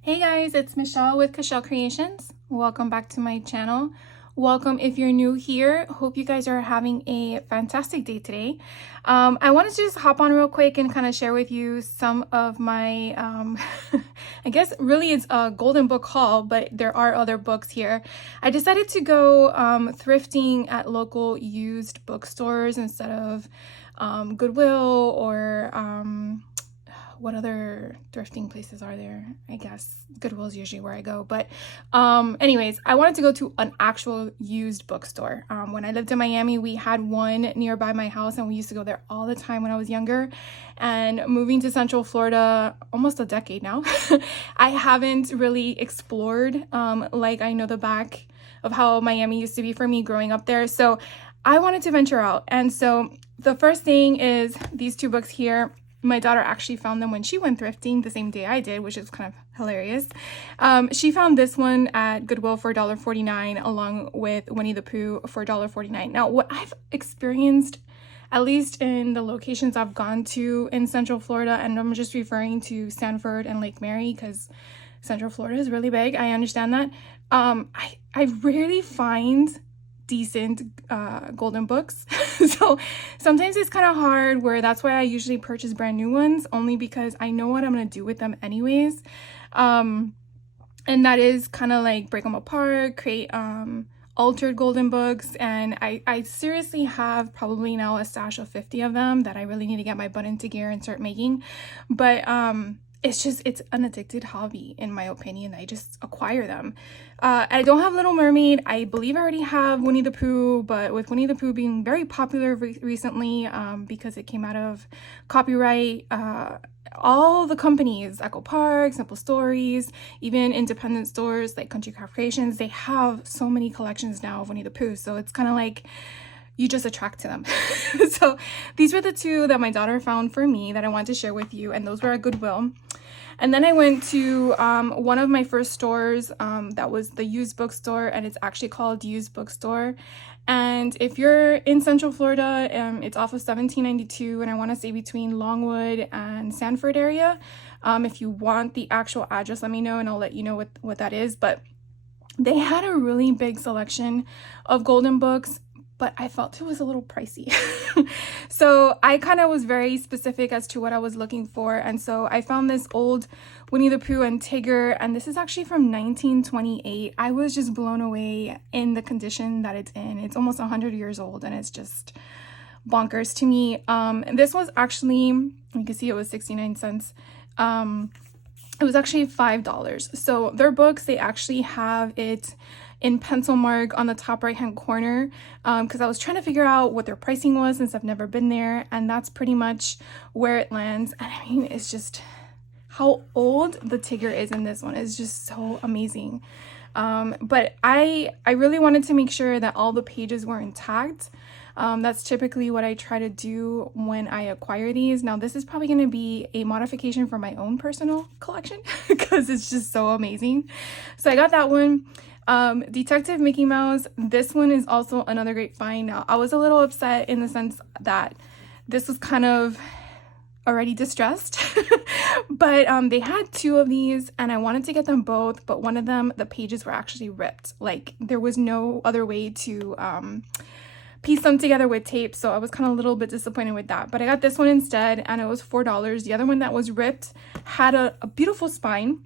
Hey guys, it's Michelle with Cashel Creations. Welcome back to my channel. Welcome if you're new here. Hope you guys are having a fantastic day today. I wanted to just hop on real quick and kind of share with you some of my, I guess really it's a golden book haul, but there are other books here. I decided to go thrifting at local used bookstores instead of Goodwill or what other thrifting places are there? I guess Goodwill is usually where I go. But anyways, I wanted to go to an actual used bookstore. When I lived in Miami, we had one nearby my house and we used to go there all the time when I was younger. And moving to Central Florida, almost a decade now, I haven't really explored like I know the back of how Miami used to be for me growing up there. So I wanted to venture out. And so the first thing is these two books here. My daughter actually found them when she went thrifting the same day I did, which is kind of hilarious. She found this one at Goodwill for $1.49 along with Winnie the Pooh for $1.49. Now, what I've experienced, at least in the locations I've gone to in Central Florida, and I'm just referring to Sanford and Lake Mary because Central Florida is really big. I understand that. I rarely find decent golden books. So sometimes it's kind of hard, where that's why I usually purchase brand new ones, only because I know what I'm going to do with them anyways. And that is kind of like break them apart, create altered golden books. And I seriously have probably now a stash of 50 of them that I really need to get my butt into gear and start making. But it's an addicted hobby, in my opinion. I just acquire them. I don't have Little Mermaid. I believe I already have Winnie the Pooh, but with Winnie the Pooh being very popular recently because it came out of copyright, all the companies, Echo Park, Simple Stories, even independent stores like Country Craft Creations, they have so many collections now of Winnie the Pooh. So it's kind of like you just attract to them. So these were the two that my daughter found for me that I wanted to share with you, and those were at Goodwill. And then I went to one of my first stores that was the used bookstore, and it's actually called Used Bookstore. And if you're in Central Florida, it's off of 1792, and I want to say between Longwood and Sanford area. If you want the actual address, let me know and I'll let you know what that is. But they had a really big selection of golden books, but I felt it was a little pricey. So I kind of was very specific as to what I was looking for. And so I found this old Winnie the Pooh and Tigger, and this is actually from 1928. I was just blown away in the condition that it's in. It's almost 100 years old, and it's just bonkers to me. This was actually, you can see it was 69 cents. It was actually $5. So their books, they actually have it in pencil mark on the top right hand corner, because I was trying to figure out what their pricing was since I've never been there, and that's pretty much where it lands. And I mean, it's just how old the Tigger is in this one is just so amazing. But I really wanted to make sure that all the pages were intact. That's typically what I try to do when I acquire these. Now, this is probably going to be a modification for my own personal collection because it's just so amazing. So I got that one. Detective Mickey Mouse. This one is also another great find. Now, I was a little upset in the sense that this was kind of already distressed, but they had two of these and I wanted to get them both, but one of them, the pages were actually ripped. Like there was no other way to piece them together with tape, so I was kind of a little bit disappointed with that. But I got this one instead, and it was $4. The other one that was ripped had a beautiful spine.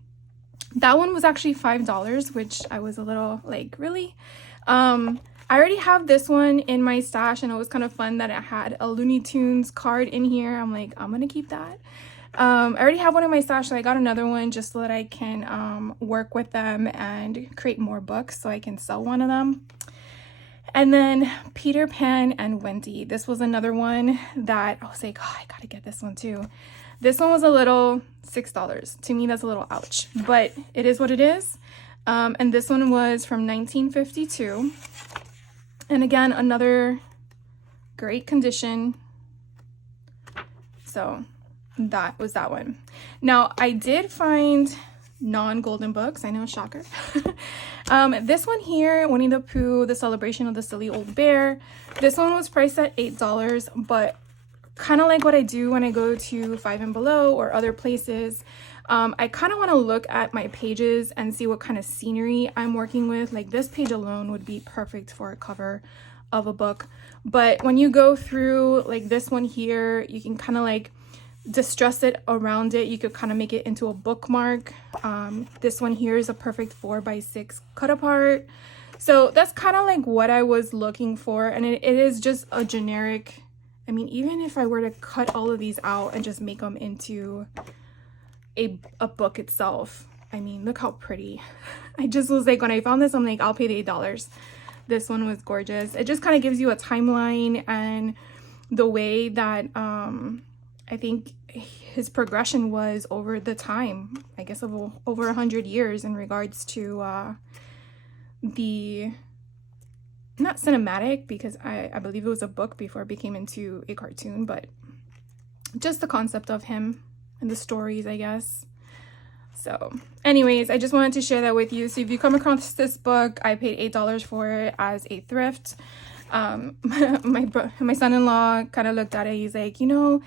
That one was actually $5, which I was a little like, really? I already have this one in my stash, and it was kind of fun that it had a Looney Tunes card in here. I'm like, I'm gonna keep that. I already have one in my stash, so I got another one just so that I can work with them and create more books so I can sell one of them. And then Peter Pan and Wendy. This was another one that I was like, oh, I gotta get this one too. This one was a little $6. To me, that's a little ouch, but it is what it is. And this one was from 1952. And again, another great condition. So that was that one. Now, I did find non-golden books. I know, shocker. This one here, Winnie the Pooh, The Celebration of the Silly Old Bear. This one was priced at $8, but kind of like what I do when I go to Five and Below or other places, I kind of want to look at my pages and see what kind of scenery I'm working with. Like this page alone would be perfect for a cover of a book. But when you go through like this one here, you can kind of like distress it around it. You could kind of make it into a bookmark. This one here is a perfect 4x6 cut apart. So that's kind of like what I was looking for. And it is just a generic, I mean, even if I were to cut all of these out and just make them into a book itself, I mean, look how pretty. I just was like, when I found this, I'm like, I'll pay the $8. This one was gorgeous. It just kind of gives you a timeline and the way that I think his progression was over the time, I guess of over 100 years in regards to the, not cinematic, because I believe it was a book before it became into a cartoon, but just the concept of him and the stories, I guess. So anyways, I just wanted to share that with you. So if you come across this book, I paid $8 for it as a thrift. My son-in-law kind of looked at it. He's like, you know,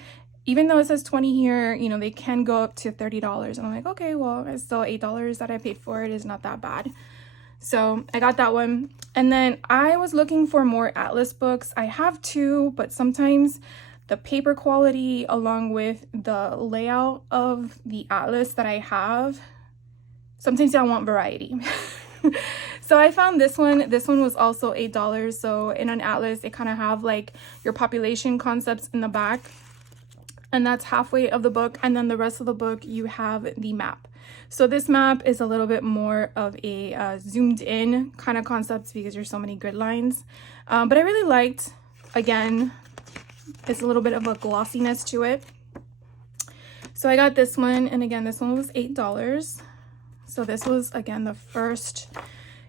even though it says 20 here, you know, they can go up to $30. And I'm like, okay, well, it's still $8 that I paid for it is not that bad. So I got that one. And then I was looking for more Atlas books. I have two, but sometimes the paper quality along with the layout of the Atlas that I have, sometimes I want variety. So I found this one. This one was also $8. So in an Atlas, they kind of have like your population concepts in the back, and that's halfway of the book. And then the rest of the book, you have the map. So this map is a little bit more of a zoomed in kind of concept because there's so many grid lines. But I really liked, again, it's a little bit of a glossiness to it. So I got this one, and again, this one was $8. So this was, again, the first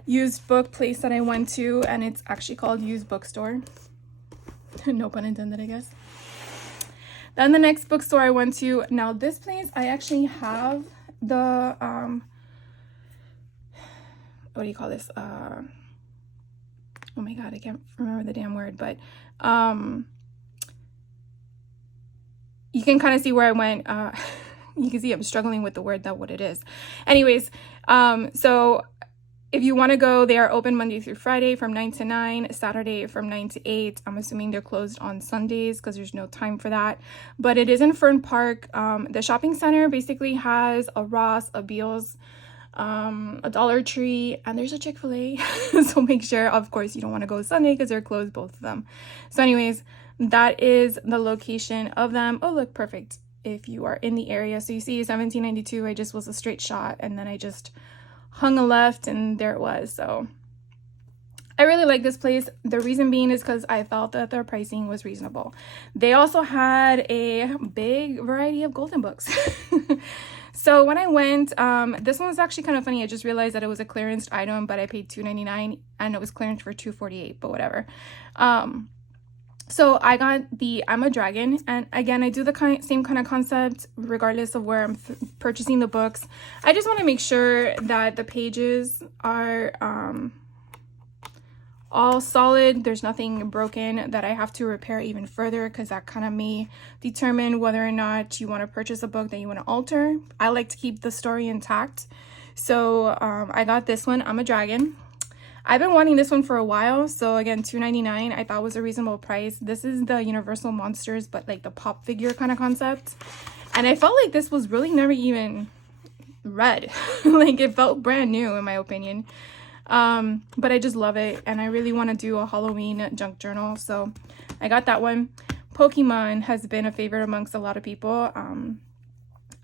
used book place that I went to, and it's actually called Used Bookstore. No pun intended, I guess. Then the next bookstore I went to, now this place, I actually have the, what do you call this? Oh my God, I can't remember the damn word, but you can kind of see where I went. You can see I'm struggling with the word, that what it is. Anyways, so if you want to go, they are open Monday through Friday from 9 to 9, Saturday from 9 to 8. I'm assuming they're closed on Sundays because there's no time for that. But it is in Fern Park. The shopping center basically has a Ross, a Beals, a Dollar Tree, and there's a Chick-fil-A. So make sure, of course, you don't want to go Sunday because they're closed, both of them. So anyways, that is the location of them. Oh, look, perfect. If you are in the area. So you see 1792, I just was a straight shot, and then I just hung a left and there it was. So I really like this place. The reason being is because I felt that their pricing was reasonable. They also had a big variety of golden books. So when I went, this one was actually kind of funny. I just realized that it was a clearance item, but I paid $2.99 and it was clearance for $2.48, but whatever. So I got the I'm a Dragon, and again, I do the same kind of concept regardless of where I'm purchasing the books. I just want to make sure that the pages are all solid. There's nothing broken that I have to repair even further, because that kind of may determine whether or not you want to purchase a book that you want to alter. I like to keep the story intact. So I got this one, I'm a Dragon. I've been wanting this one for a while. So again, $2.99 I thought was a reasonable price. This is the Universal Monsters, but like the pop figure kind of concept. And I felt like this was really never even read. Like it felt brand new in my opinion. But I just love it. And I really want to do a Halloween junk journal. So I got that one. Pokemon has been a favorite amongst a lot of people.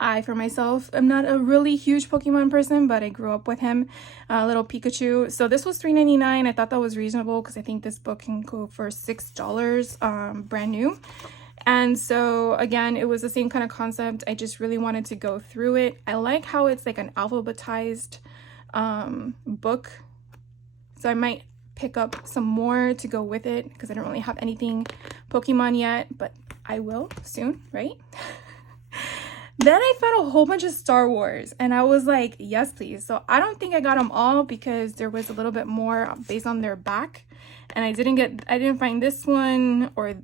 I, for myself, am not a really huge Pokemon person, but I grew up with him, little Pikachu. So this was $3.99. I thought that was reasonable because I think this book can go for $6 brand new. And so again, it was the same kind of concept. I just really wanted to go through it. I like how it's like an alphabetized book. So I might pick up some more to go with it because I don't really have anything Pokemon yet, but I will soon, right? Then I found a whole bunch of Star Wars and I was like, yes, please. So I don't think I got them all because there was a little bit more based on their back. And I didn't find this one or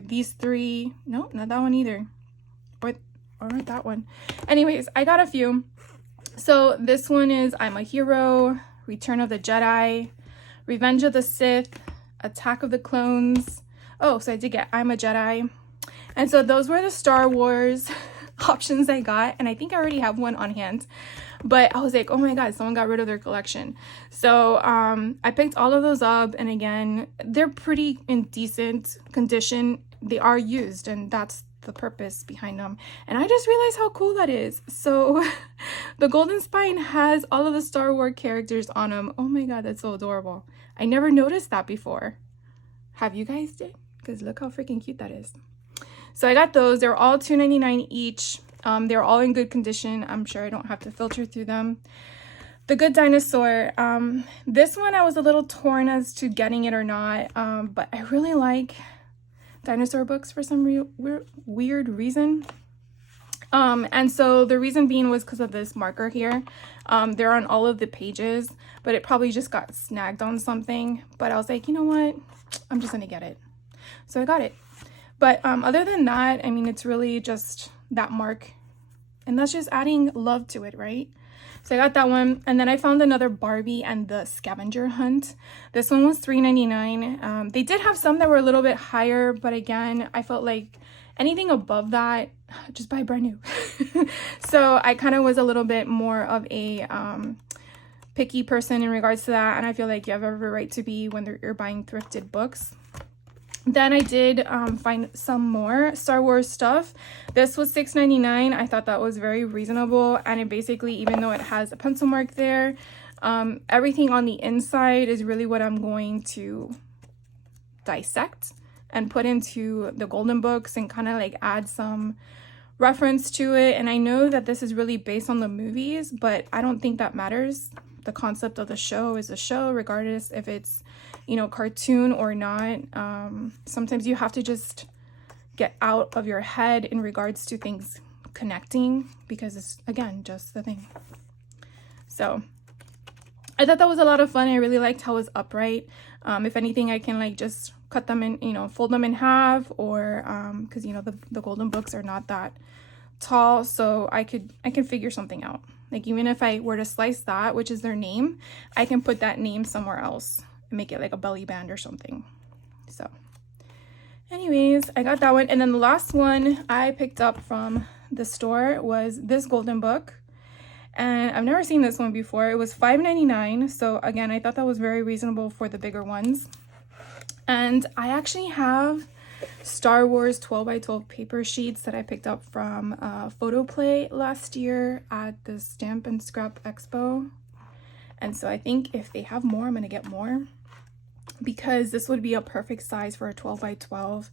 these three. No, not that one either. or that one. Anyways, I got a few. So this one is I'm a Hero, Return of the Jedi, Revenge of the Sith, Attack of the Clones. Oh, so I did get I'm a Jedi. And so those were the Star Wars options I got, and I think I already have one on hand. But I was like, oh my god, someone got rid of their collection. So I picked all of those up, and again, they're pretty in decent condition. They are used, and that's the purpose behind them. And I just realized how cool that is. So the Golden Spine has all of the Star Wars characters on them. Oh my god, that's so adorable. I never noticed that before. Have you guys did? Because look how freaking cute that is. So I got those. They're all $2.99 each. They're all in good condition. I'm sure I don't have to filter through them. The Good Dinosaur. This one I was a little torn as to getting it or not, but I really like dinosaur books for some weird reason. And so the reason being was because of this marker here. They're on all of the pages, but it probably just got snagged on something. But I was like, you know what? I'm just gonna get it. So I got it. But other than that, I mean, it's really just that mark, and that's just adding love to it, right? So I got that one, and then I found another Barbie and the Scavenger Hunt. This one was $3.99. They did have some that were a little bit higher, but again, I felt like anything above that, just buy brand new. So I kind of was a little bit more of a picky person in regards to that, and I feel like you have every right to be when you're buying thrifted books. Then I did find some more Star Wars stuff. This was $6.99. I thought that was very reasonable, and it basically, even though it has a pencil mark there, everything on the inside is really what I'm going to dissect and put into the golden books and kind of like add some reference to it. And I know that this is really based on the movies, but I don't think that matters. The concept of the show is a show, regardless if it's, you know, cartoon or not. Sometimes you have to just get out of your head in regards to things connecting, because it's, again, just the thing. So I thought that was a lot of fun. I really liked how it was upright. If anything, I can like just cut them in, you know, fold them in half, or because you know the golden books are not that tall, so I can figure something out. Like, even if I were to slice that, which is their name, I can put that name somewhere else and make it like a belly band or something. So anyways, I got that one. And then the last one I picked up from the store was this golden book. And I've never seen this one before. It was $5.99. So again, I thought that was very reasonable for the bigger ones. And I actually have Star Wars 12x12 paper sheets that I picked up from Photo Play last year at the Stamp and Scrap Expo. And so I think if they have more, I'm going to get more, because this would be a perfect size for a 12x12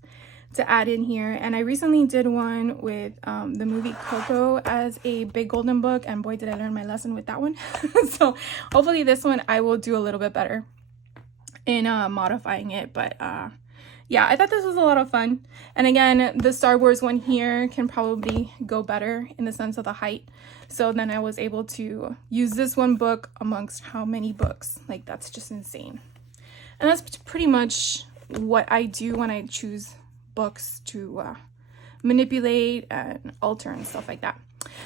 to add in here. And I recently did one with the movie Coco as a big golden book, and boy, did I learn my lesson with that one. So hopefully this one I will do a little bit better in modifying it. But yeah, I thought this was a lot of fun. And again, the Star Wars one here can probably go better in the sense of the height. So then I was able to use this one book amongst how many books? Like, that's just insane. And that's pretty much what I do when I choose books to manipulate and alter and stuff like that.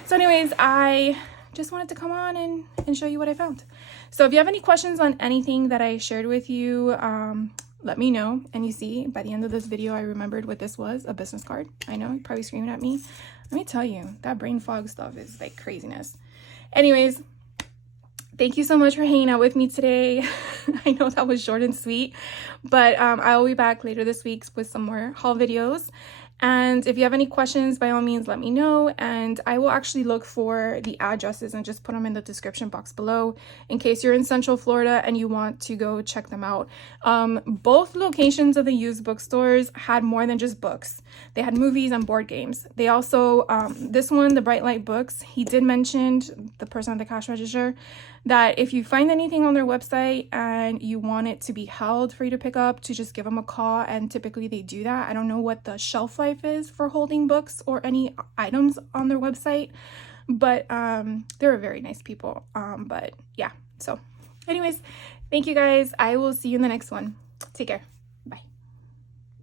So anyways, I just wanted to come on and show you what I found. So if you have any questions on anything that I shared with you, let me know. And you see, by the end of this video, I remembered what this was, a business card. I know, you're probably screaming at me. Let me tell you, that brain fog stuff is like craziness. Anyways, thank you so much for hanging out with me today. I know that was short and sweet, but I will be back later this week with some more haul videos. And if you have any questions, by all means, let me know. And I will actually look for the addresses and just put them in the description box below in case you're in Central Florida and you want to go check them out. Both locations of the used bookstores had more than just books. They had movies and board games. They also, this one, the BrightLight Books, he did mention, the person at the cash register, that if you find anything on their website and you want it to be held for you to pick up, to just give them a call, and typically they do that. I don't know what the shelf life is for holding books or any items on their website, but they're very nice people. But yeah, so anyways, thank you guys. I will see you in the next one. Take care.